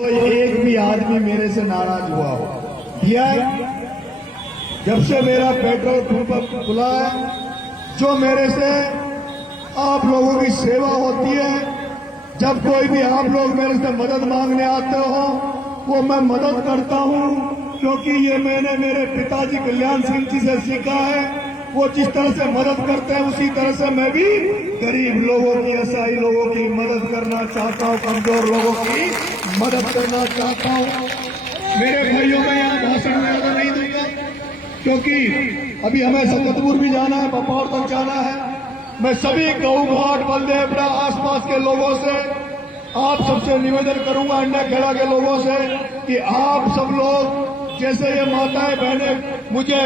कोई एक भी आदमी मेरे से नाराज हुआ हो दिया है। जब से मेरा पेट्रोल पंप खुला है, जो मेरे से आप लोगों की सेवा होती है, जब कोई भी आप लोग मेरे से मदद मांगने आते हो वो मैं मदद करता हूं, क्योंकि ये मैंने मेरे पिताजी कल्याण सिंह जी से सीखा है। वो जिस तरह से मदद करते हैं उसी तरह से मैं भी गरीब लोगों की, असहाय लोगों की मदद करना चाहता हूं, कमजोर लोगों की मदद करना चाहता हूं। मेरे भाइयों में यहाँ भाषण में ज्यादा नहीं दूंगा, क्योंकि अभी हमें सकतपुर भी जाना है, बपौर तक जाना है। मैं सभी गऊ घाट, बलदेवपुरा आसपास के लोगों से, आप सबसे निवेदन करूंगा, अंडा खेड़ा के लोगों से, कि आप सब लोग जैसे ये माताएं बहनें मुझे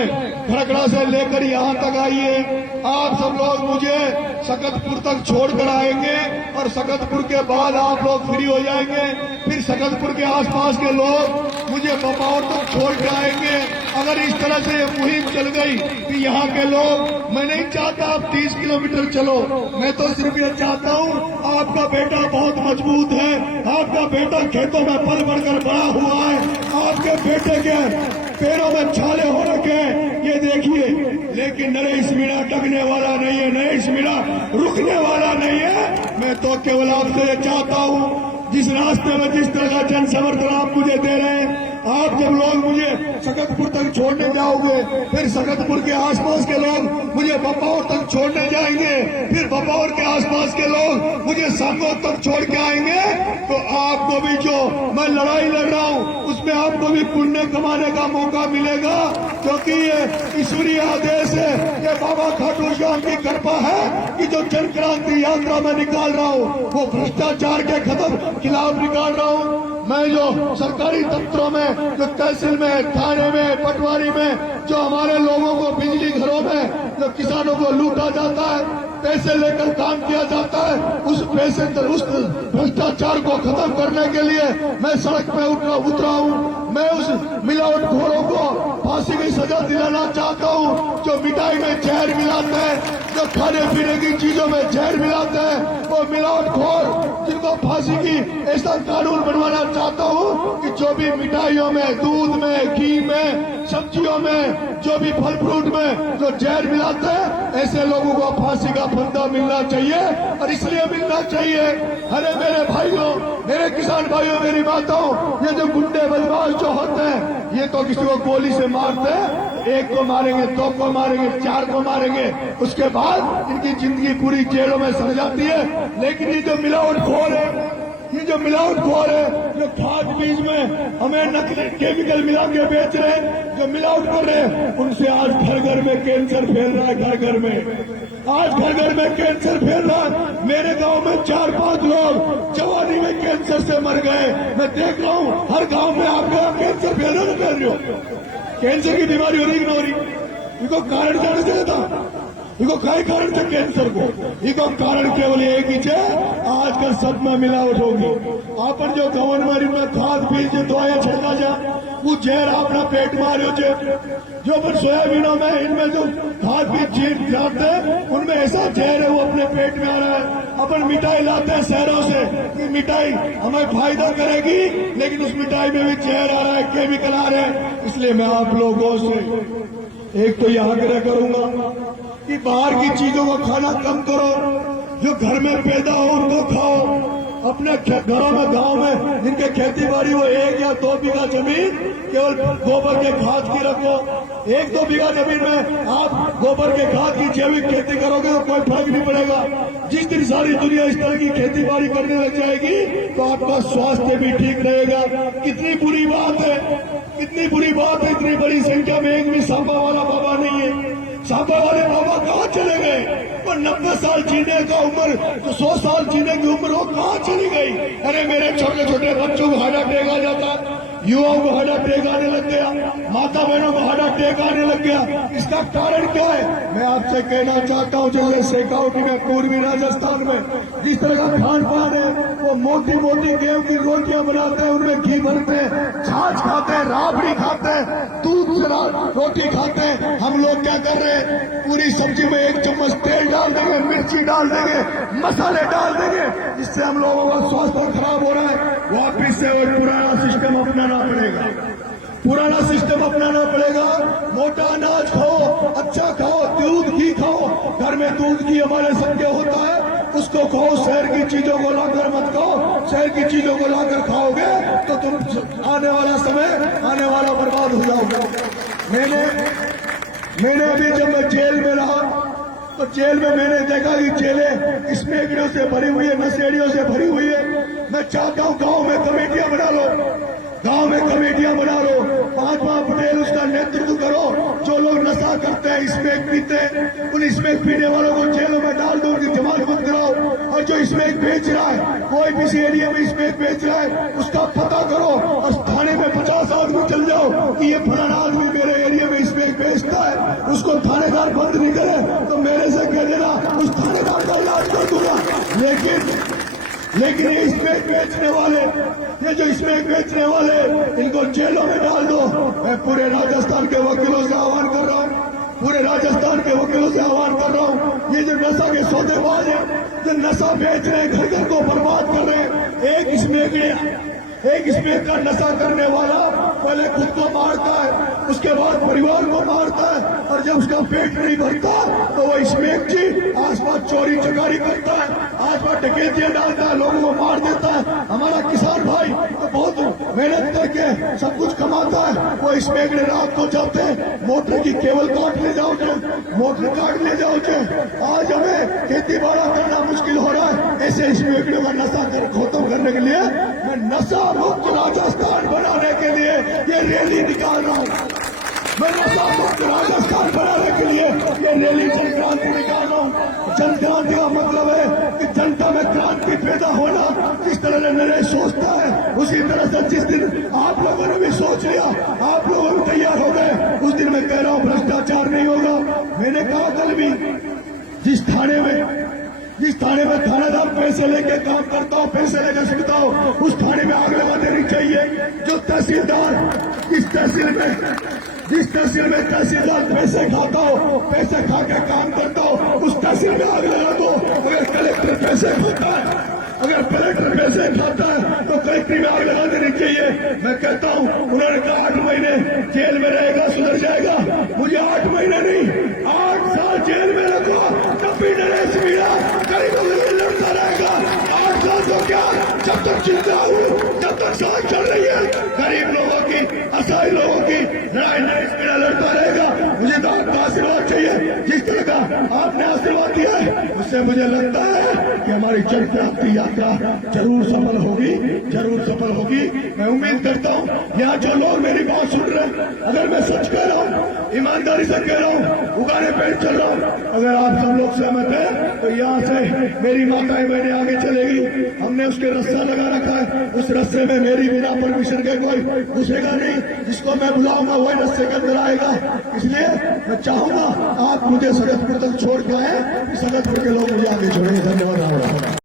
खड़खड़ा से लेकर यहाँ तक आई है, आप सब लोग मुझे सकतपुर तक छोड़कर आएंगे और सकतपुर के बाद आप लोग फ्री हो जाएंगे। फिर सकतपुर के आसपास के लोग मुझे बपौर तक छोड़ के आएंगे। अगर इस तरह से ये मुहिम चल गई कि यहाँ के लोग, मैं नहीं चाहता आप 30 किलोमीटर चलो, मैं तो सिर्फ ये चाहता हूँ, आपका बेटा बहुत मजबूत है, आपका बेटा खेतों में पल बढ़कर बड़ा हुआ है, आपके बेटे के पैरों में छाले हो रखे हैं, ये देखिए। लेकिन नरेश मीणा टकने वाला नहीं है, नरेश मीणा रुकने वाला नहीं है। मैं तो केवल आपसे ये चाहता हूँ, जिस रास्ते में जिस तरह का जन समर्थन आप मुझे दे रहे हैं, आप जब लोग मुझे सकतपुर तक छोड़ने जाओगे, फिर सकतपुर के आसपास के लोग मुझे बपौर तक छोड़ने जाएंगे, फिर बपौर के आसपास के लोग मुझे सांगोद तक छोड़ के आएंगे, तो आपको भी जो मैं लड़ाई लड़ रहा हूँ उसमें आपको भी पुण्य कमाने का मौका मिलेगा, क्योंकि ये ईश्वरीय आदेश है, ये बाबा खाटू श्याम की कृपा है कि जो जन क्रांति यात्रा में निकाल रहा हूँ वो भ्रष्टाचार के खिलाफ निकाल रहा हूँ। मैं जो सरकारी दफ्तरों में, जो तहसील में, थाने में, पटवारी में, जो हमारे लोगों को बिजली घरों में, जो किसानों को लूटा जाता है, पैसे लेकर काम किया जाता है, उस पैसे, उस भ्रष्टाचार को खत्म करने के लिए मैं सड़क पे उतरा हूँ। मैं उस मिलावटखोरों को फांसी की सजा दिलाना चाहता हूँ, जो मिठाई में जहर मिलाते हैं, जो खाने पीने की चीजों में जहर मिलाते हैं, वो मिलावटखोर जिनको फांसी की ऐसा कानून बनवाना चाहता हूँ कि जो भी मिठाइयों में, दूध में, घी में, सब्जियों में, जो भी फल फ्रूट में जो जहर मिलाते हैं, ऐसे लोगों को फांसी का फंदा मिलना चाहिए, और इसलिए मिलना चाहिए। अरे मेरे भाइयों, मेरे किसान भाइयों, मेरी माताओं, ये जो गुंडे बदमाश जो होते हैं, ये तो किसी को गोली से मारते हैं, एक को मारेंगे, दो को मारेंगे, चार को मारेंगे, उसके बाद इनकी जिंदगी पूरी जेलों में सड़ जाती है। लेकिन ये जो मिलावटखोर है, ये जो मिलावटखोर है, जो खाद बीज में हमें नकली केमिकल मिला के बेच रहे हैं, जो मिलावट कर रहे हैं, उनसे आज घर घर में कैंसर फैल रहा है। घर घर में आज घर घर में कैंसर फैल रहा है। मेरे गांव में 4-5 लोग जवानी में कैंसर से मर गए। मैं देख रहा हूँ हर गांव में आपके यहाँ कैंसर फैल रहा है, फैल रही हो, कैंसर की बीमारी हो रही कि नहीं हो रही? इनको कारण जाने से देता, इनको कई कारण थे कैंसर को, इनको कारण केवल एक ही है, आजकल सब में मिलावट होगी। आपन जो गवर्नमेंट में खाद बीज दवाइयां छिड़का जा, वो जहर अपना पेट मारे जो अपन सोयाबीनों में, इनमें जो खाद बीज चीज डालते हैं उनमें ऐसा जहर है वो अपने पेट में आ रहा है। अपन मिठाई लाते हैं शहरों से कि मिठाई हमें फायदा करेगी, लेकिन उस मिठाई में भी जहर आ रहा है, केमिकल आ रहे हैं। इसलिए मैं आप लोगों से एक तो यह आग्रह करूंगा कि बाहर की चीजों को खाना कम करो, जो घर में पैदा हो उनको खाओ। अपने घरों में, गांव में जिनके खेती बाड़ी वो 1 या 2 बीघा जमीन केवल गोबर के खाद की रखो। 1-2 बीघा जमीन में आप गोबर के खाद की जैविक खेती करोगे तो कोई फर्क नहीं पड़ेगा। जिस दिन सारी दुनिया इस तरह की खेती बाड़ी करने लग जाएगी तो आपका स्वास्थ्य भी ठीक रहेगा। कितनी बुरी बात है, कितनी बुरी बात है, इतनी बड़ी संख्या में एक भी सांबा वाला बाबा नहीं है। सांबा वाले बाबा कहाँ चले गए? और 90 साल जीने का उम्र, तो 100 साल जीने की उम्र वो कहाँ चली गई? अरे मेरे छोटे छोटे बच्चों को हार्ट अटैक आ जाता, युवाओं को हार्ट अटैक आने लग गया, माता बहनों को हार्ट अटैक आने लग गया। इसका कारण क्या है? मैं आपसे कहना चाहता हूँ, जैसे शेखावटी में पूर्वी राजस्थान में जिस तरह का खान पान है, वो मोटी मोटी गेहूं की रोटियां बनाते हैं, उनमें घी भरते हैं, छाछ खाते हैं, राबड़ी खाते हैं, दूध से रोटी खाते हैं। हम लोग क्या कर रहे हैं? पूरी सब्जी में 1 चम्मच तेल डाल देंगे, मिर्ची डाल देंगे, मसाले डाल देंगे, जिससे हम लोगों का स्वास्थ्य खराब हो रहा है। वापिस से और पुराना सिस्टम अपनाना पड़ेगा, पुराना सिस्टम अपनाना पड़ेगा। मोटा अनाज खाओ, अच्छा खाओ, दूध घी खाओ। घर में दूध घी हमारे सबके होता है, उसको खाओ। शहर की चीजों को लाकर मत खाओ। शहर की चीजों को लाकर खाओगे तो तुम आने वाला समय, आने वाला बर्बाद हो जाओगे। मैंने अभी जब मैं जेल में रहा तो जेल में मैंने देखा कि जेलें स्मगलरों से भरी हुई है, नशेड़ियों से भरी हुई है। मैं चाहता हूँ गांव में कमेटियां बना लो, गांव में कमेटियां बना लो। महात्मा पटेल उसका नेतृत्व करो। जो लोग नशा करते हैं, स्मैक पीते हैं, उन स्मैक पीने वालों को जेलों में डाल दो, उनकी जमानत मत कराओ। और जो स्मैक बेच रहा है, कोई किसी एरिया में स्मैक बेच रहा है, उसका पता करो और थाने में 50 आदमी चल जाओ कि ये फलाना आदमी मेरे एरिया में स्मैक बेचता है। उसको थानेदार बंद नहीं करे तो मेरे से कह देना, उस थानेदार का इलाज कर दूंगा। लेकिन ये स्मैक बेचने वाले, ये जो स्मैक बेचने वाले, इनको जेलों में डाल दो। मैं पूरे राजस्थान के वकीलों से आह्वान कर रहा हूँ, पूरे राजस्थान के वकीलों से आह्वान कर रहा हूँ, ये जो नशा के सौदेबाज हैं, जो नशा बेच रहे हैं, घर घर को बर्बाद कर रहे हैं। एक स्मैक का नशा करने वाला पहले खुद को मारता है, उसके बाद परिवार को मारता है, और जब उसका पेट नहीं भरता तो वो स्मैक जी आसपास चोरी चकारी करता है, आसपास डकैतियां डालता है, लोगों को मार देता है। हमारा किसान भाई तो बहुत मेहनत करके सब कुछ कमाता है, वो स्मैक रात को जाते हैं, मोटर की केबल काट ले जाओ, मोटर काट ले जाओ। आज हमें खेती बाड़ा करना मुश्किल हो रहा है। ऐसे स्मैकड़ियों का नशा खत्म करने के लिए मैं नशा मुक्त राजस्थान बनाने के लिए ये रैली निकाल रहा हूँ। मैं नशा मुक्त राजस्थान बनाने के लिए ये रैली जन क्रांति निकाल रहा हूँ। जन क्रांति का मतलब है कि जनता में क्रांति पैदा होना। जिस तरह से निर्णय सोचता है, उसी तरह से जिस दिन आप लोगों ने भी सोच लिया, आप लोग भी तैयार हो गए, उस दिन मैं कह रहा हूँ भ्रष्टाचार नहीं होगा। मैंने कहा कल भी, जिस थाने में थानेदार पैसे लेके काम करता हो, पैसे लेकर सकता हो, उस थाने में आग लगा देनी चाहिए। जो तहसीलदार जिस तहसील में तहसीलदार पैसे खाता हो, पैसे खा के काम करता हो, उस तहसील में आग लगा दो। अगर कलेक्टर पैसे खाता है, अगर कलेक्टर पैसे खाता है तो कलेक्ट्री में आग लगा देनी चाहिए। मैं कहता हूँ, उन्होंने कहा 8 महीने जेल में रहेगा, सुधर जाएगा। मुझे 8 महीने नहीं, 8 साल जेल में रखो, तब भी नरेश मीणा गरीबों के लिए लड़ता रहेगा। 8 साल तो क्या, जब तक जिंदा हूँ, जब तक सांस चल रही है, गरीब लोगों की, असहाय लोगों की लड़ाई नरेश मीणा लड़ता रहेगा। मुझे तो आपका आशीर्वाद चाहिए। जिस तरह का आपने आशीर्वाद दिया है, उससे मुझे लगता है कि हमारी जन क्रांति यात्रा जरूर सफल होगी, जरूर सफल होगी। मैं उम्मीद करता हूँ यहाँ जो लोग मेरी बात सुन रहे हैं, अगर मैं सच कह रहा हूँ, ईमानदारी से कह रहा हूँ, उगाने पेड़ चल रहा हूँ, अगर आप सब लोग सहमत हैं तो यहाँ से मेरी माताएं बहनें आगे चलेगी। हमने उसके रस्सा लगा रखा है, उस रस्से में मेरी बिना परमिशन के कोई घुसेगा नहीं। जिसको मैं बुलाऊंगा वही रस्से के अंदर आएगा। इसलिए मैं चाहूंगा आप मुझे सगतपुर तक छोड़ के आए, सगतपुर के लोग मुझे आगे छोड़ेंगे। धन्यवाद।